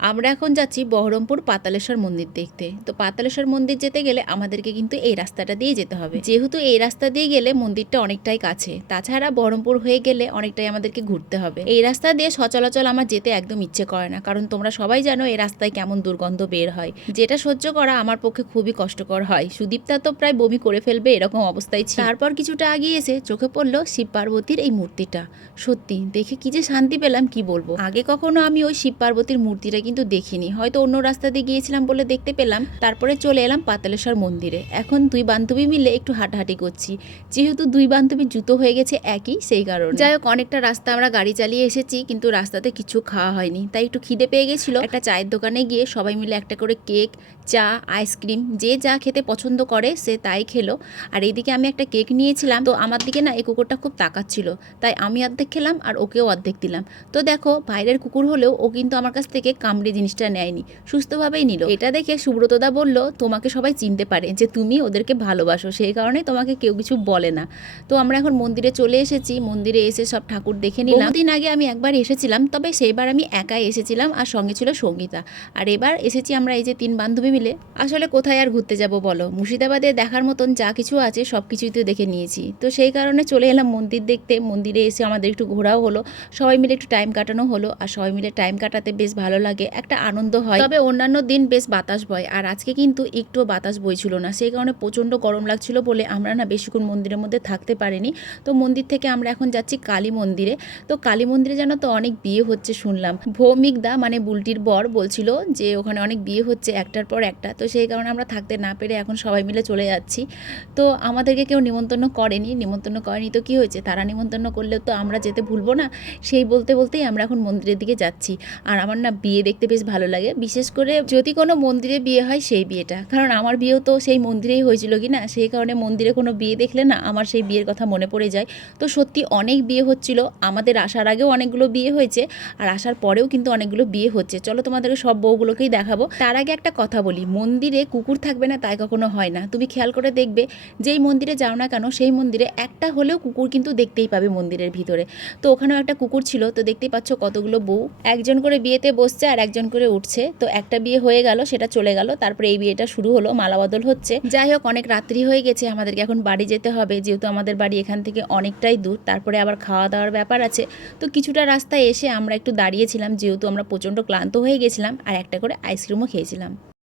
আমরা এখন যাচ্ছি বহরমপুর পাতালেশ্বর মন্দির দেখতে। তো পাতালেশ্বর মন্দির যেতে গেলে আমাদেরকে কিন্তু এই রাস্তাটা দিয়ে যেতে হবে, যেহেতু এই রাস্তা দিয়ে গেলে মন্দিরটা অনেকটাই কাছে। তাছাড়া বহরমপুর হয়ে গেলে অনেকটাই আমাদেরকে ঘুরতে হবে। এই রাস্তা দিয়ে সচলাচল আমার যেতে একদম ইচ্ছে করে না, কারণ তোমরা সবাই জানো এই রাস্তায় কেমন দুর্গন্ধ বের হয়, যেটা সহ্য করা আমার পক্ষে খুবই কষ্টকর হয়। সুদীপ্তা তো প্রায় বমি করে ফেলবে এরকম অবস্থায় ছিল। তারপর কিছুটা আগিয়ে এসে চোখে পড়লো শিব পার্বতীর এই মূর্তিটা। সত্যি দেখে কি যে শান্তি পেলাম কি বলবো। আগে কখনো আমি ওই শিব পার্বতীর মূর্তিটা কিন্তু দেখিনি, হয়তো অন্য রাস্তা দিয়ে গিয়েছিলাম বলে দেখতে পেলাম। তারপরে চলে এলাম পাতালেশ্বর মন্দিরে। এখন দুই বান্ধবী মিলে একটু হাঁটাহাঁটি করছি, যেহেতু দুই বান্ধবীর জুতো হয়ে গেছে একই, সেই কারণে। যাই হোক, অনেকটা রাস্তা আমরা গাড়ি চালিয়ে এসেছি, কিন্তু রাস্তাতে কিছু খাওয়া হয়নি, তাই একটু খিদে পেয়ে গেছিল। একটা চায়ের দোকানে গিয়ে সবাই মিলে একটা করে কেক, চা, আইসক্রিম, যে যা খেতে পছন্দ করে সে তাই খেলো। আর এইদিকে আমি একটা কেক নিয়েছিলাম, তো আমার দিকে না এই কুকুরটা খুব তাকাচ্ছিল, তাই আমি অর্ধেক খেলাম আর ওকেও অর্ধেক দিলাম। তো দেখো, বাইরের কুকুর হলেও ও কিন্তু আমার কাছ থেকে কামড়ে জিনিসটা নেয়নি, সুস্থভাবেই নিল। এটা দেখে সুব্রতদা বলল, তোমাকে সবাই চিনতে পারে যে তুমি ওদেরকে ভালোবাসো, সেই কারণে তোমাকে কেউ কিছু বলে না। তো আমরা এখন মন্দিরে চলে এসেছি। মন্দিরে এসে সব ঠাকুর দেখে নিলাম। দিন আগে আমি একবার এসেছিলাম, তবে সেইবার আমি একাই এসেছিলাম আর সঙ্গে ছিল সঙ্গীতা। আর এবার এসেছি আমরা এই যে তিন বান্ধবী মিলে। আসলে কোথায় আর ঘুরতে যাব বলো, মুর্শিদাবাদে দেখার মতন যা কিছু আছে সব কিছুই তো দেখে নিয়েছি। তো সেই কারণে চলে এলাম মন্দির দেখতে। মন্দিরে এসে আমাদের একটু ঘোরাও হলো, সবাই মিলে একটু টাইম কাটানো হলো। আর সবাই মিলে টাইম কাটাতে বেশ ভালো লাগে, একটা আনন্দ হয়। তবে অন্যান্য দিন বেশ বাতাস বয়, আর আজকে কিন্তু একটুও বাতাস বইছিল না, সেই কারণে প্রচণ্ড গরম লাগছিল বলে আমরা না বেশিক্ষণ মন্দিরের মধ্যে থাকতে পারিনি। তো মন্দির থেকে আমরা এখন যাচ্ছি কালী মন্দিরে। তো কালী মন্দিরে যেন তো অনেক বিয়ে হচ্ছে শুনলাম। ভৌমিকদা মানে বুলটির বর বলছিল যে ওখানে অনেক বিয়ে হচ্ছে একটার পর একটা। তো সেই কারণে আমরা থাকতে না পেরে এখন সবাই মিলে চলে যাচ্ছি। তো আমাদেরকে কেউ নিমন্ত্রণ করেনি তো কি হয়েছে, তারা নিমন্ত্রণ করলেও তো আমরা যেতে ভুলবো না। সেই বলতে বলতেই আমরা এখন মন্দিরের দিকে যাচ্ছি। আর আমার না বিয়ে দেখতে বেশ ভালো লাগে, বিশেষ করে যদি কোনো মন্দিরে বিয়ে হয় সেই বিয়েটা, কারণ আমার বিয়েও তো সেই মন্দিরেই হয়েছিল কি না, সেই কারণে মন্দিরে কোনো বিয়ে দেখলে না আমার সেই বিয়ের কথা মনে পড়ে যায়। তো সত্যি অনেক বিয়ে হচ্ছিল, আমাদের আসার আগেও অনেকগুলো বিয়ে হয়েছে, আর আসার পরেও কিন্তু অনেকগুলো বিয়ে হচ্ছে। চলো তোমাদেরকে সব বউগুলোকেই দেখাবো। তার আগে একটা কথা বলি, মন্দিরে কুকুর থাকবে না তাই কখনো হয় না। তুমি খেয়াল করে দেখবে, যেই মন্দিরে যাও না কেন সেই মন্দিরে একটা হলেও কুকুর কিন্তু দেখতেই পাবে মন্দিরের ভিতরে। তো ওখানেও একটা কুকুর ছিল। তো দেখতেই পাচ্ছ কতগুলো বউ একজন করে বিয়েতে বসছে আর একজন করে উঠছে। তো একটা বিয়ে হয়ে গেল, সেটা চলে গেল, তারপরে এই বিয়েটা শুরু হলো, মালা বদল হচ্ছে। যাই হোক, অনেক রাত্রি হয়ে গেছে, আমাদেরকে এখন বাড়ি যেতে হবে, যেহেতু আমাদের বাড়ি এখান থেকে অনেকটাই দূর। তারপরে আবার খাওয়া দাওয়ার ব্যাপার আছে। তো কিছুটা রাস্তায় এসে আমরা একটু দাঁড়িয়েছিলাম, যেহেতু আমরা প্রচণ্ড ক্লান্ত হয়ে গেছিলাম, আর একটা করে আইসক্রিমও খেয়েছিলাম।